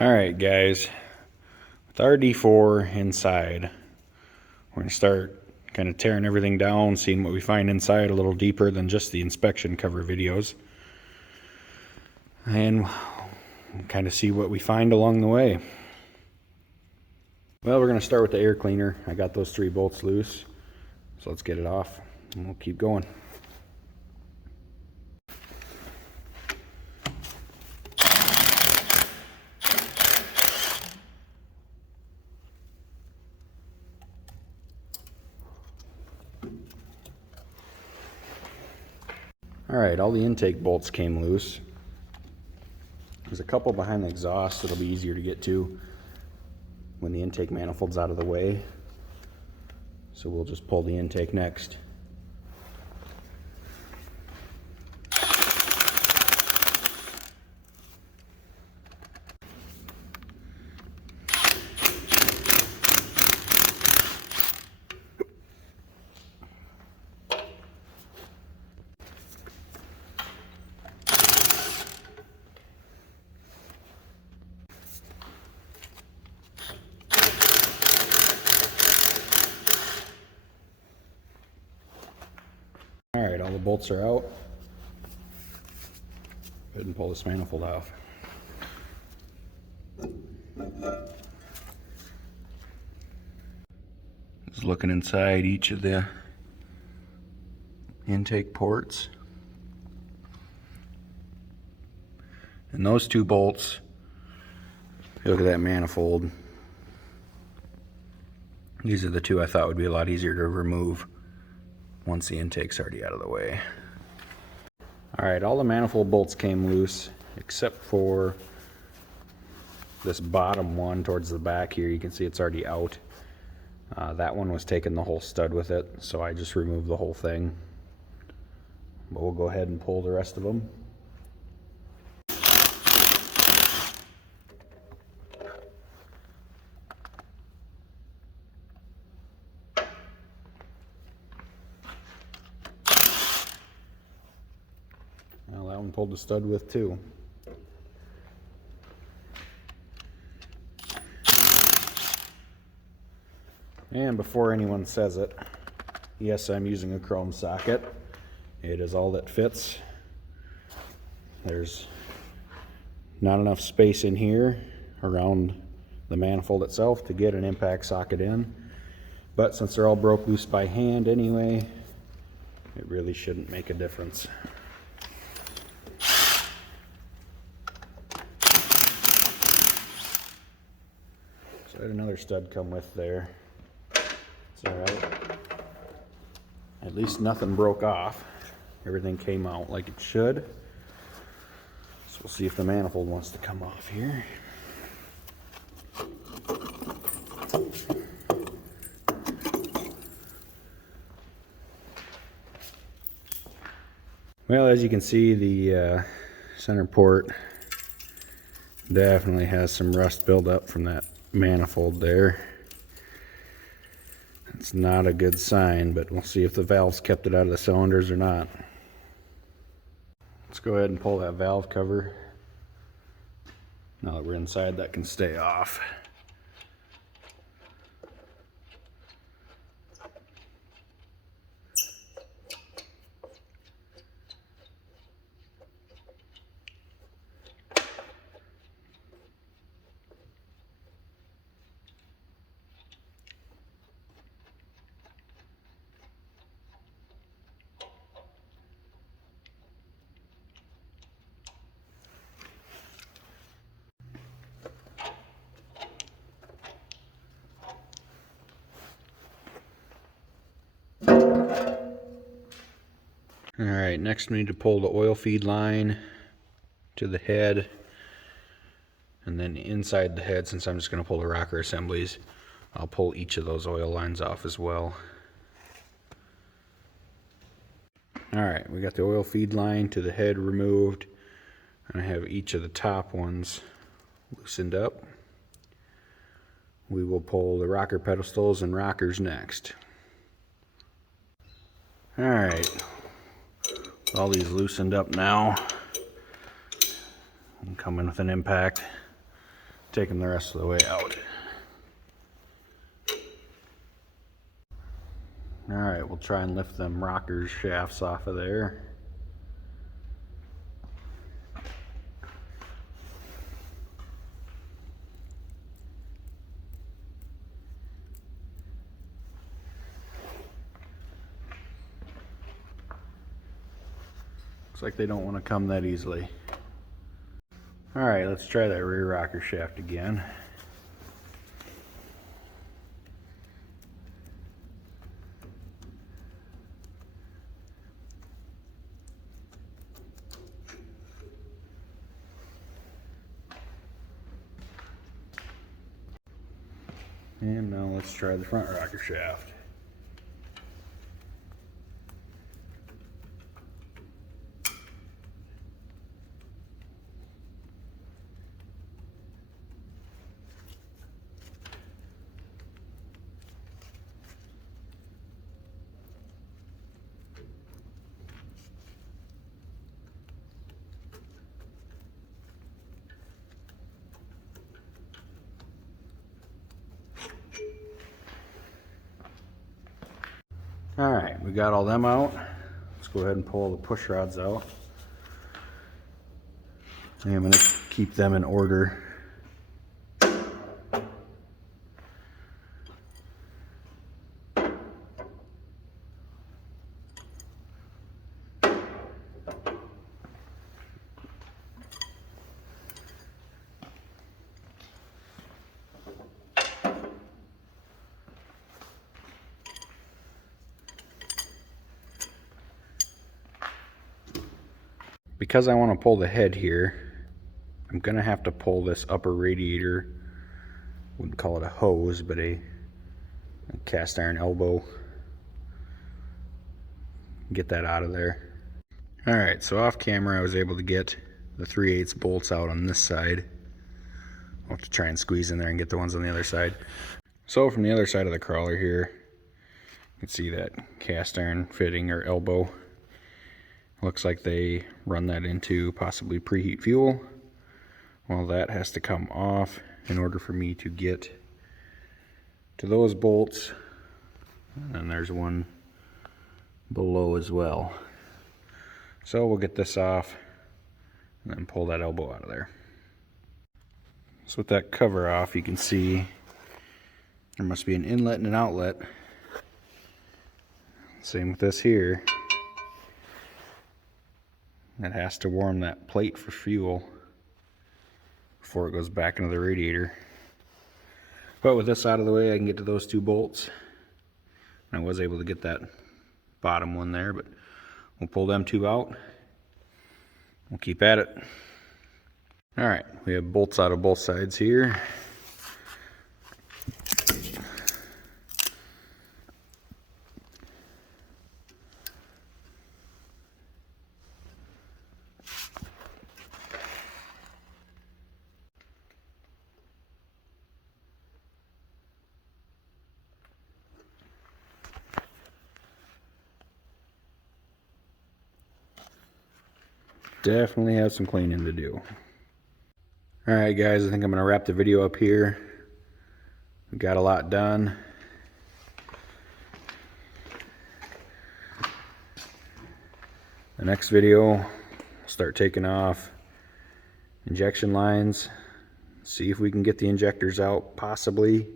Alright guys, with RD-4 inside, we're going to start kind of tearing everything down, seeing what we find inside a little deeper than just the inspection cover videos, and kind of see what we find along the way. Well, we're going to start with the air cleaner. I got those 3 bolts loose, so let's get it off and we'll keep going. Alright, all the intake bolts came loose. There's a couple behind the exhaust that'll be easier to get to when the intake manifold's out of the way. So we'll just pull the intake next. Alright, all the bolts are out. Go ahead and pull this manifold off. Just looking inside each of the intake ports. And those 2 bolts, if you look at that manifold, these are the 2 I thought would be a lot easier to remove once the intake's already out of the way. Alright, all the manifold bolts came loose except for this bottom one towards the back here. You can see it's already out. That one was taking the whole stud with it, so I just removed the whole thing. But we'll go ahead and pull the rest of them. Well, that one pulled the stud with too. And before anyone says it, yes, I'm using a chrome socket. It is all that fits. There's not enough space in here around the manifold itself to get an impact socket in. But since they're all broke loose by hand anyway, it really shouldn't make a difference. So I had another stud come with there. It's alright. At least nothing broke off. Everything came out like it should. So we'll see if the manifold wants to come off here. Well, as you can see, the center port definitely has some rust buildup from that manifold there. It's not a good sign, but we'll see if the valves kept it out of the cylinders or not. Let's go ahead and pull that valve cover. Now that we're inside, that can stay off. Alright, next we need to pull the oil feed line to the head, and then inside the head, since I'm just going to pull the rocker assemblies, I'll pull each of those oil lines off as well. Alright, we got the oil feed line to the head removed, and I have each of the top ones loosened up. We will pull the rocker pedestals and rockers next. Alright, all these loosened up now. I'm coming with an impact. take them the rest of the way out. Alright, we'll try and lift them rocker shafts off of there. Looks like they don't want to come that easily. Alright, let's try that rear rocker shaft again. And now let's try the front rocker shaft. Alright, we got all them out. Let's go ahead and pull the push rods out. And I'm going to keep them in order. Because I want to pull the head here, I'm going to have to pull this upper radiator, wouldn't call it a hose, but a cast iron elbow. Get that out of there. Alright, so off camera I was able to get the 3/8 bolts out on this side. I'll have to try and squeeze in there and get the ones on the other side. So from the other side of the crawler here, you can see that cast iron fitting or elbow. Looks like they run that into possibly preheat fuel. Well, that has to come off in order for me to get to those bolts. And then there's one below as well. So we'll get this off and then pull that elbow out of there. So with that cover off, you can see there must be an inlet and an outlet. Same with this here. That has to warm that plate for fuel before it goes back into the radiator. But with this out of the way, I can get to those two bolts. I was able to get that bottom one there, but we'll pull them two out. We'll keep at it. Alright, we have bolts out of both sides here. Definitely have some cleaning to do. Alright guys, I think I'm going to wrap the video up here. We got a lot done. The next video, we'll start taking off injection lines. See if we can get the injectors out, possibly.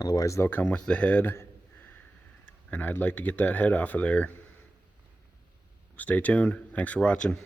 Otherwise they'll come with the head. And I'd like to get that head off of there. Stay tuned. Thanks for watching.